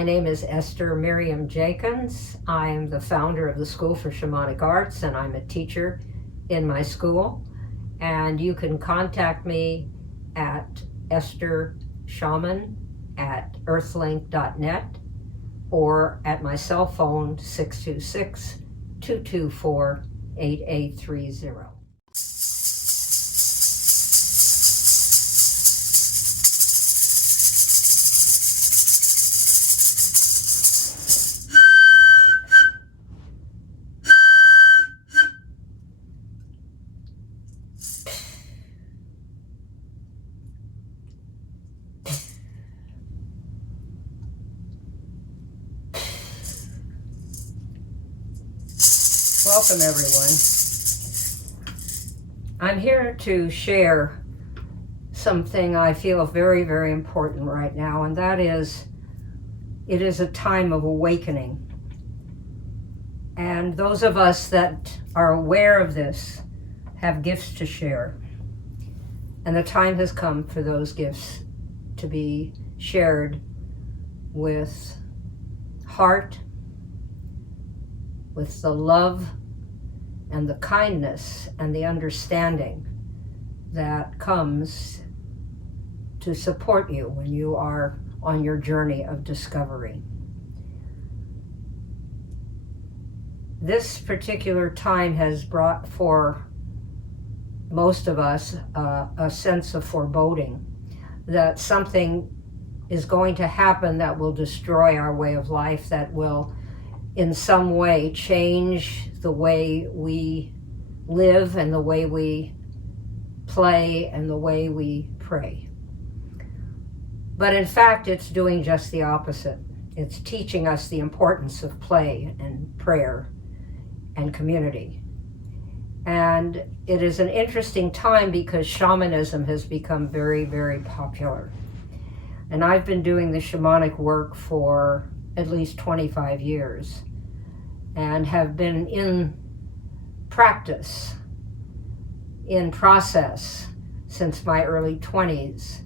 My name is Esther Miriam Jenkins. I am the founder of the School for Shamanic Arts, and I'm a teacher in my school. And you can contact me at esthershaman@earthlink.net or at my cell phone 626-224-8830. Welcome, everyone. I'm here to share something I feel very, very important right now, and that is, it is a time of awakening. And those of us that are aware of this have gifts to share. And the time has come for those gifts to be shared with heart, with the love and the kindness and the understanding that comes to support you when you are on your journey of discovery. This particular time has brought for most of us a sense of foreboding that something is going to happen that will destroy our way of life, that will in some way change the way we live and the way we play and the way we pray. But in fact, it's doing just the opposite. It's teaching us the importance of play and prayer and community. And it is an interesting time because shamanism has become very, very popular. And I've been doing the shamanic work for at least 25 years and have been in practice, in process since my early 20s.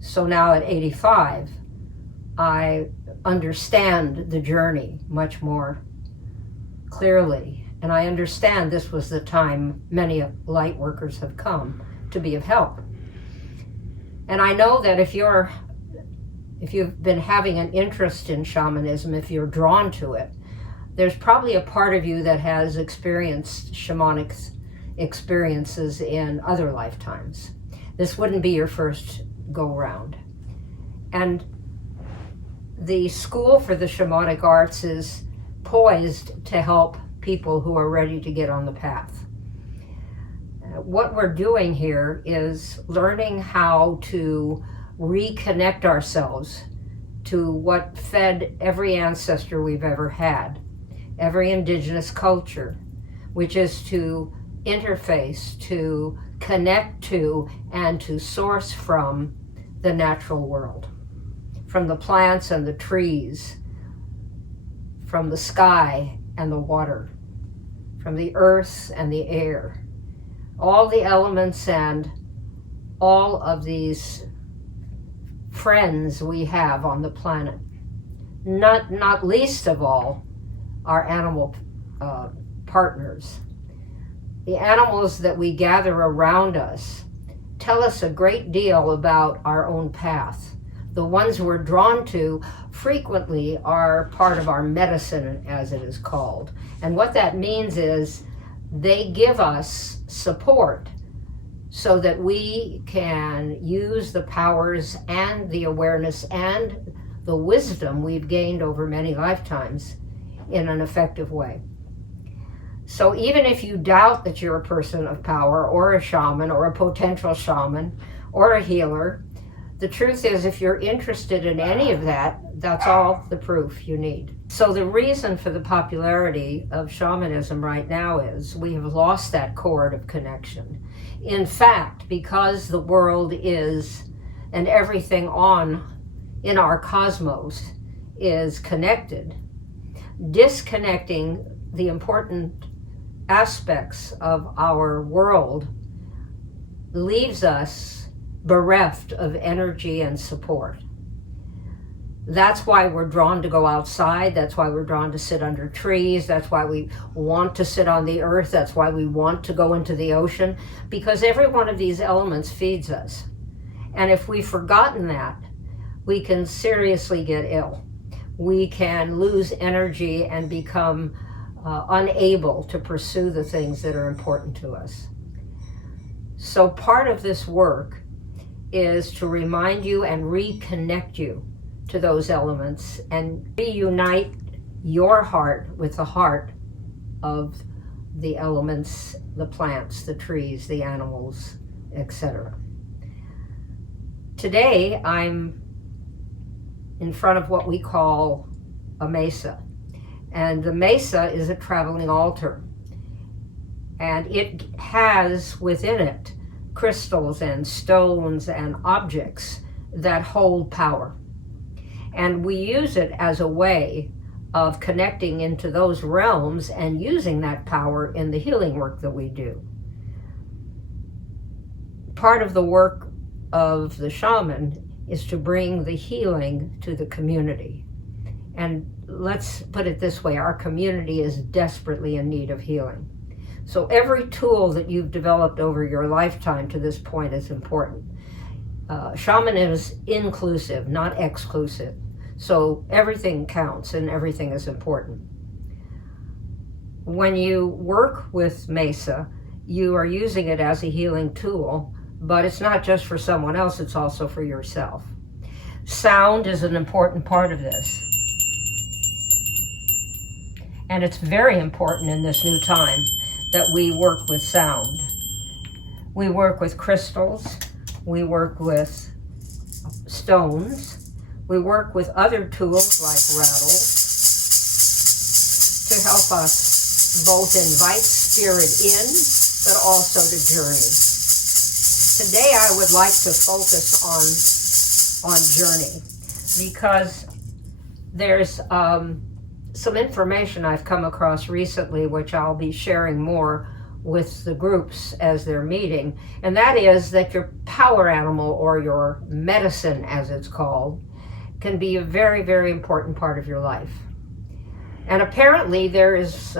So now at 85, I understand the journey much more clearly. And I understand this was the time many light workers have come to be of help. And I know that if you've been having an interest in shamanism, if you're drawn to it, there's probably a part of you that has experienced shamanic experiences in other lifetimes. This wouldn't be your first go-round. And the School for the Shamanic Arts is poised to help people who are ready to get on the path. What we're doing here is learning how to reconnect ourselves to what fed every ancestor we've ever had, every indigenous culture, which is to interface, to connect to, and to source from the natural world, from the plants and the trees, from the sky and the water, from the earth and the air, all the elements and all of these friends we have on the planet. Not least of all, our animal partners. The animals that we gather around us tell us a great deal about our own path. The ones we're drawn to frequently are part of our medicine, as it is called. And what that means is they give us support so that we can use the powers and the awareness and the wisdom we've gained over many lifetimes in an effective way. So even if you doubt that you're a person of power or a shaman or a potential shaman or a healer, the truth is, if you're interested in any of that, that's all the proof you need. So the reason for the popularity of shamanism right now is we have lost that cord of connection. In fact, because the world is, and everything in our cosmos is connected, disconnecting the important aspects of our world leaves us bereft of energy and support. That's why we're drawn to go outside. That's why we're drawn to sit under trees. That's why we want to sit on the earth. That's why we want to go into the ocean, because every one of these elements feeds us. And if we've forgotten that, we can seriously get ill. We can lose energy and become unable to pursue the things that are important to us. So part of this work is to remind you and reconnect you to those elements and reunite your heart with the heart of the elements, the plants, the trees, the animals, etc. Today, I'm in front of what we call a mesa. And the mesa is a traveling altar. And it has within it crystals and stones and objects that hold power. And we use it as a way of connecting into those realms and using that power in the healing work that we do. Part of the work of the shaman is to bring the healing to the community. And let's put it this way, our community is desperately in need of healing. So every tool that you've developed over your lifetime to this point is important. Shamanism is inclusive, not exclusive. So everything counts and everything is important. When you work with Mesa, you are using it as a healing tool, but it's not just for someone else, it's also for yourself. Sound is an important part of this. And it's very important in this new time that we work with sound. We work with crystals, we work with stones, we work with other tools like rattles to help us both invite spirit in, but also to journey. Today I would like to focus on journey, because there's some information I've come across recently, which I'll be sharing more with the groups as they're meeting, and that is that your power animal, or your medicine as it's called, can be a very, very important part of your life. And apparently there is,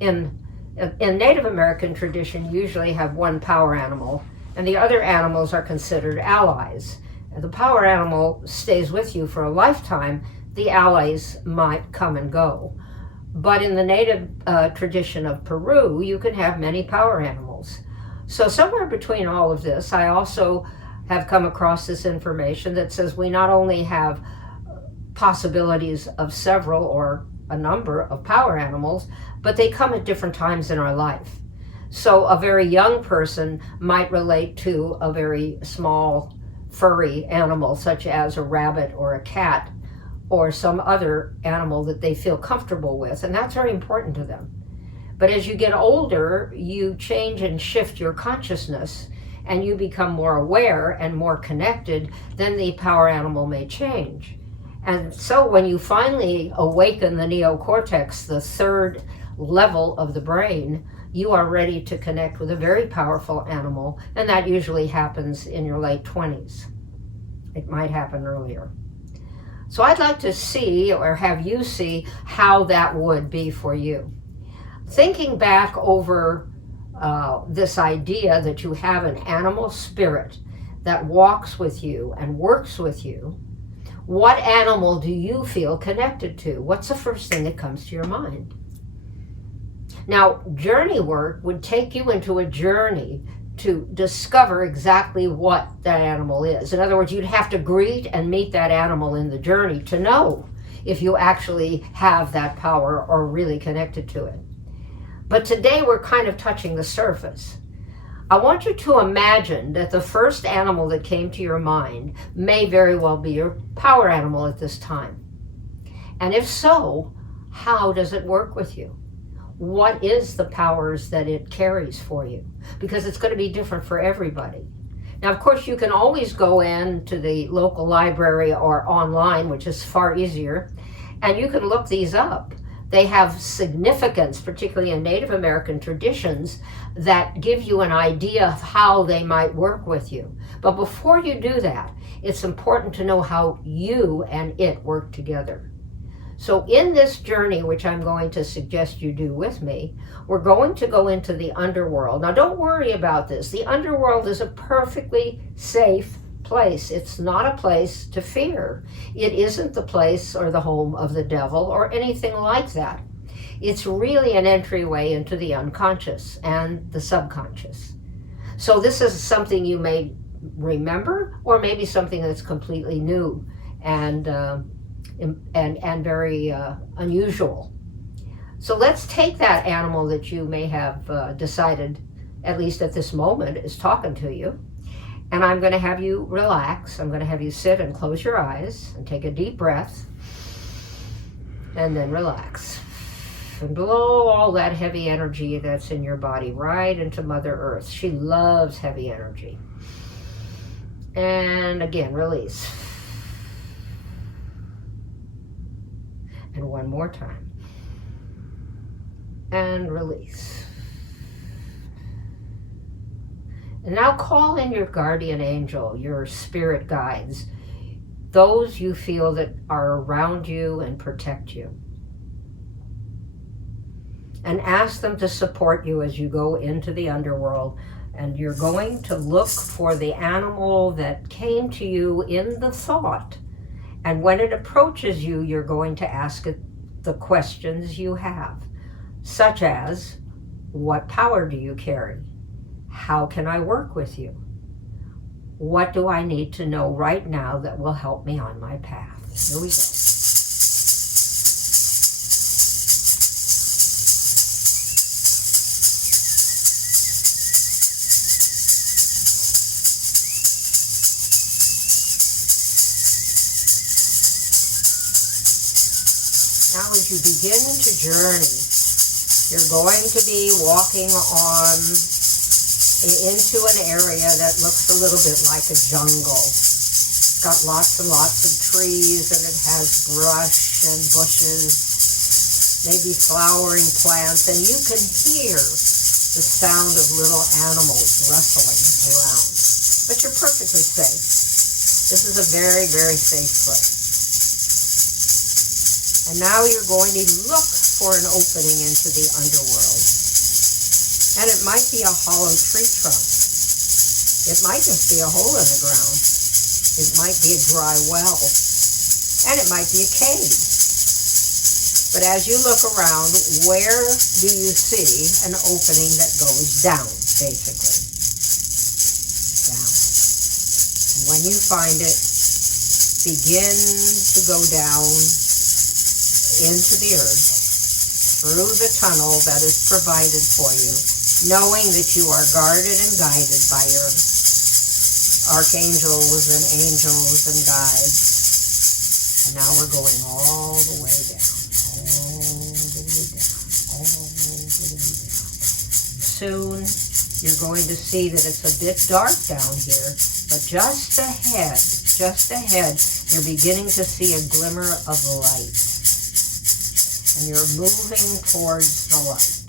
in Native American tradition, you usually have one power animal, and the other animals are considered allies. And the power animal stays with you for a lifetime. The allies might come and go. But in the native tradition of Peru, you can have many power animals. So somewhere between all of this, I also have come across this information that says we not only have possibilities of several or a number of power animals, but they come at different times in our life. So a very young person might relate to a very small furry animal, such as a rabbit or a cat, or some other animal that they feel comfortable with, and that's very important to them. But as you get older, you change and shift your consciousness, and you become more aware and more connected, then the power animal may change. And so when you finally awaken the neocortex, the third level of the brain, you are ready to connect with a very powerful animal, and that usually happens in your late 20s. It might happen earlier. So I'd like to see, or have you see, how that would be for you. Thinking back over this idea that you have an animal spirit that walks with you and works with you, what animal do you feel connected to? What's the first thing that comes to your mind? Now, journey work would take you into a journey to discover exactly what that animal is. In other words, you'd have to greet and meet that animal in the journey to know if you actually have that power or really connected to it. But today we're kind of touching the surface. I want you to imagine that the first animal that came to your mind may very well be your power animal at this time. And if so, how does it work with you? What is the powers that it carries for you? Because it's going to be different for everybody. Now, of course, you can always go in to the local library or online, which is far easier, and you can look these up. They have significance, particularly in Native American traditions, that give you an idea of how they might work with you. But before you do that, It's important to know how you and it work together. So in this journey, which I'm going to suggest you do with me, we're going to go into the underworld. Now don't worry about this. The underworld is a perfectly safe place. It's not a place to fear. It isn't the place or the home of the devil or anything like that. It's really an entryway into the unconscious and the subconscious. So this is something you may remember, or maybe something that's completely new and very unusual. So let's take that animal that you may have decided, at least at this moment, is talking to you. And I'm going to have you relax. I'm going to have you sit and close your eyes and take a deep breath. And then relax. And blow all that heavy energy that's in your body right into Mother Earth. She loves heavy energy. And again, release. And one more time. And release. And now call in your guardian angel, your spirit guides, those you feel that are around you and protect you. And ask them to support you as you go into the underworld. And you're going to look for the animal that came to you in the thought. And when it approaches you, you're going to ask it the questions you have, such as, what power do you carry? How can I work with you? What do I need to know right now that will help me on my path? Here we go. Now as you begin to journey, you're going to be walking on into an area that looks a little bit like a jungle. It's got lots and lots of trees, and it has brush and bushes, maybe flowering plants, and you can hear the sound of little animals rustling around. But you're perfectly safe. This is a very, very safe place. And now you're going to look for an opening into the underworld. And it might be a hollow tree trunk. It might just be a hole in the ground. It might be a dry well. And it might be a cave. But as you look around, where do you see an opening that goes down, basically? Down. And when you find it, begin to go down into the earth, through the tunnel that is provided for you, knowing that you are guarded and guided by your archangels and angels and guides. And now we're going all the way down, all the way down, all the way down. Soon you're going to see that it's a bit dark down here, but just ahead, you're beginning to see a glimmer of light. And you're moving towards the light.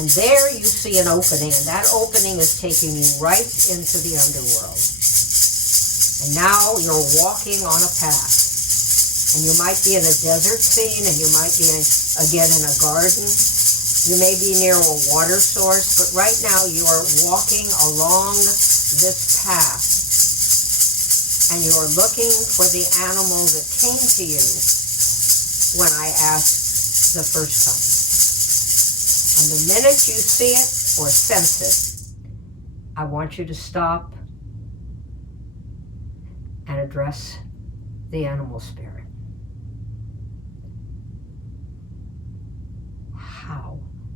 And there you see an opening, and that opening is taking you right into the underworld. And now you're walking on a path. And you might be in a desert scene, and you might be, again, in a garden. You may be near a water source, but right now you are walking along this path. And you're looking for the animal that came to you when I asked the first time. And the minute you see it or sense it, I want you to stop and address the animal spirit.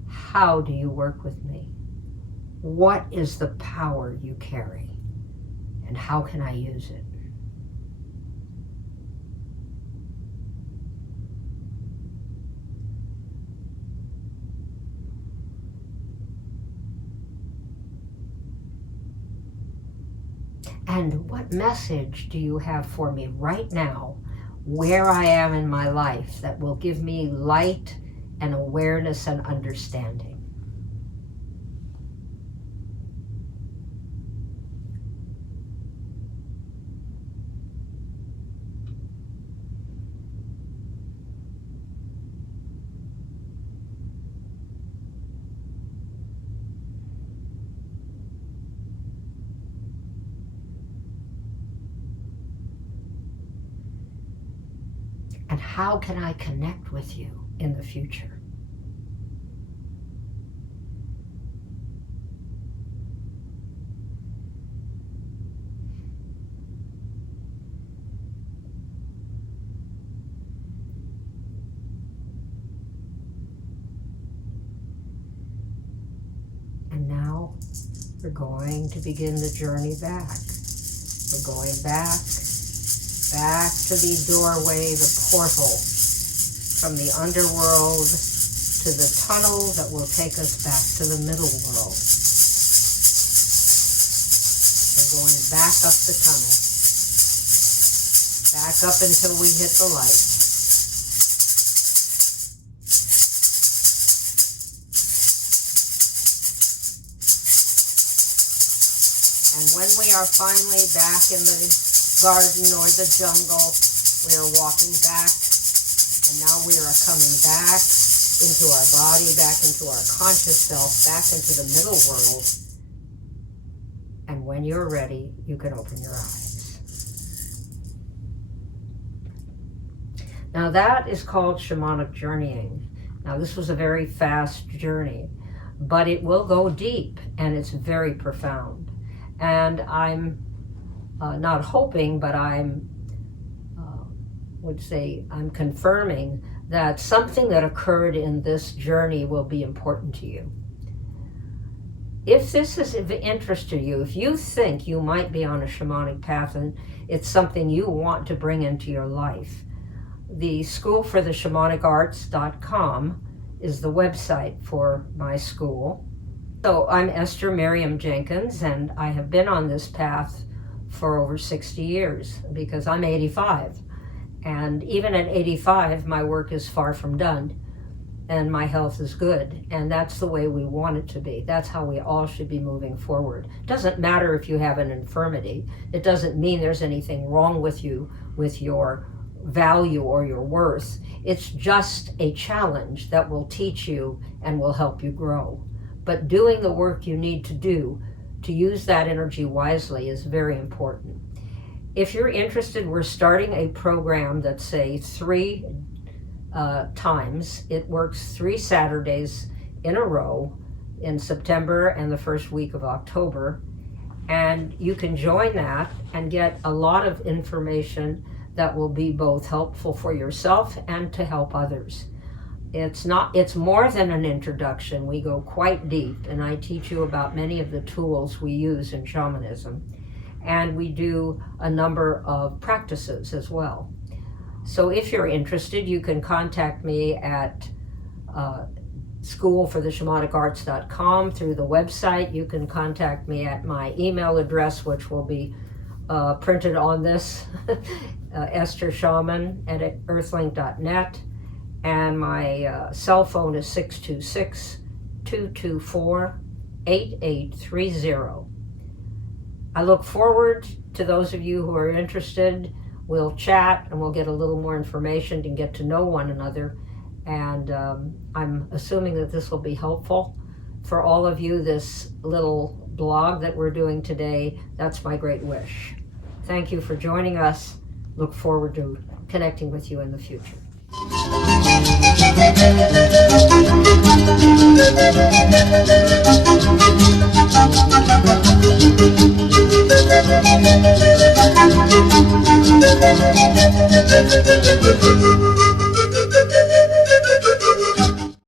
How do you work with me? What is the power you carry? And how can I use it? And what message do you have for me right now, where I am in my life, that will give me light and awareness and understanding? And how can I connect with you in the future? And now we're going to begin the journey back. We're going back to the doorway, the portal from the underworld to the tunnel that will take us back to the middle world. We're going back up the tunnel, back up until we hit the light. And when we are finally back in the garden or the jungle, we are walking back, and now we are coming back into our body, back into our conscious self, back into the middle world. And when you're ready, you can open your eyes. Now that is called shamanic journeying. Now this was a very fast journey, but it will go deep, and it's very profound. And I'm not hoping, but I'm confirming that something that occurred in this journey will be important to you. If this is of interest to you, if you think you might be on a shamanic path and it's something you want to bring into your life, the schoolfortheshamaниcarts.com is the website for my school. So I'm Esther Miriam Jenkins, and I have been on this path for over 60 years because I'm 85. And even at 85, my work is far from done and my health is good. And that's the way we want it to be. That's how we all should be moving forward. It doesn't matter if you have an infirmity. It doesn't mean there's anything wrong with you, with your value or your worth. It's just a challenge that will teach you and will help you grow. But doing the work you need to do to use that energy wisely is very important. If you're interested, we're starting a program that's, say, 3 times. It works 3 Saturdays in a row in September and the first week of October. And you can join that and get a lot of information that will be both helpful for yourself and to help others. It's more than an introduction. We go quite deep, and I teach you about many of the tools we use in shamanism. And we do a number of practices as well. So if you're interested, you can contact me at schoolfortheshamaниcarts.com through the website. You can contact me at my email address, which will be printed on this, esthershaman at earthlink.net. And my cell phone is 626-224-8830. I look forward to those of you who are interested. We'll chat and we'll get a little more information and get to know one another. And I'm assuming that this will be helpful for all of you, this little blog that we're doing today. That's my great wish. Thank you for joining us. Look forward to connecting with you in the future. Thank you.